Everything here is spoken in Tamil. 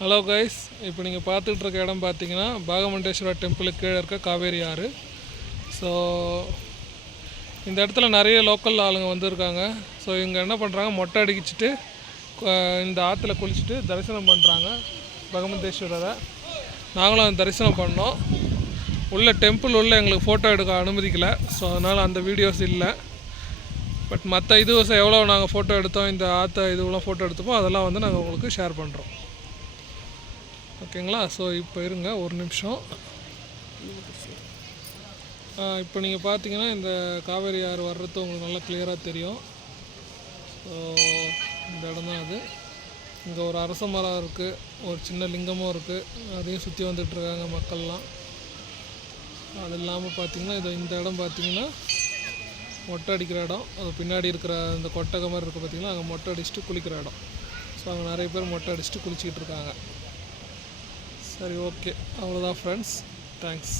ஹலோ கைஸ், இப்போ நீங்கள் பார்த்துட்டு இருக்க இடம் பார்த்தீங்கன்னா பாகமண்டேஸ்வரா டெம்பிளுக்கு கீழே இருக்க காவேரி ஆறு. ஸோ இந்த இடத்துல நிறைய லோக்கல் ஆளுங்க வந்திருக்காங்க. ஸோ இவங்க என்ன பண்ணுறாங்க, மொட்டை அடிச்சிட்டு இந்த ஆற்றுல குளிச்சுட்டு தரிசனம் பண்ணுறாங்க பாகமண்டேஸ்வரரை. நாங்களும் அந்த தரிசனம் பண்ணோம். உள்ள டெம்பிள் உள்ள எங்களுக்கு ஃபோட்டோ எடுக்க அனுமதிக்கலை. ஸோ அதனால் அந்த வீடியோஸ் இல்லை. பட் மற்ற இதுவசம் எவ்வளோ நாங்கள் ஃபோட்டோ எடுத்தோம், இந்த ஆற்ற இதுவெல்லாம் ஃபோட்டோ எடுத்தோமோ அதெல்லாம் வந்து நாங்கள் உங்களுக்கு ஷேர் பண்ணுறோம். ஓகேங்களா? ஸோ இப்போ இருங்க ஒரு நிமிஷம். இப்போ நீங்கள் பார்த்தீங்கன்னா இந்த காவேரி ஆறு வர்றது உங்களுக்கு நல்லா கிளியராக தெரியும். ஸோ இந்த இடம் தான் அது. இங்கே ஒரு அரச மரம் இருக்குது, ஒரு சின்ன லிங்கமும் இருக்குது. அதையும் சுற்றி வந்துட்டுருக்காங்க மக்கள்லாம். அது இல்லாமல் பார்த்தீங்கன்னா இந்த இடம் பார்த்தீங்கன்னா மொட்டை அடிக்கிற இடம். அது பின்னாடி இருக்கிற இந்த கொட்டகை மாதிரி இருக்குது பார்த்தீங்கன்னா, அங்கே மொட்டை அடிச்சுட்டு குளிக்கிற இடம். ஸோ அங்கே நிறைய பேர் மொட்டை அடிச்சுட்டு குளிச்சிக்கிட்டு இருக்காங்க. சரி, ஓகே, அவ்வளோதான் ஃப்ரெண்ட்ஸ். தேங்க்ஸ்.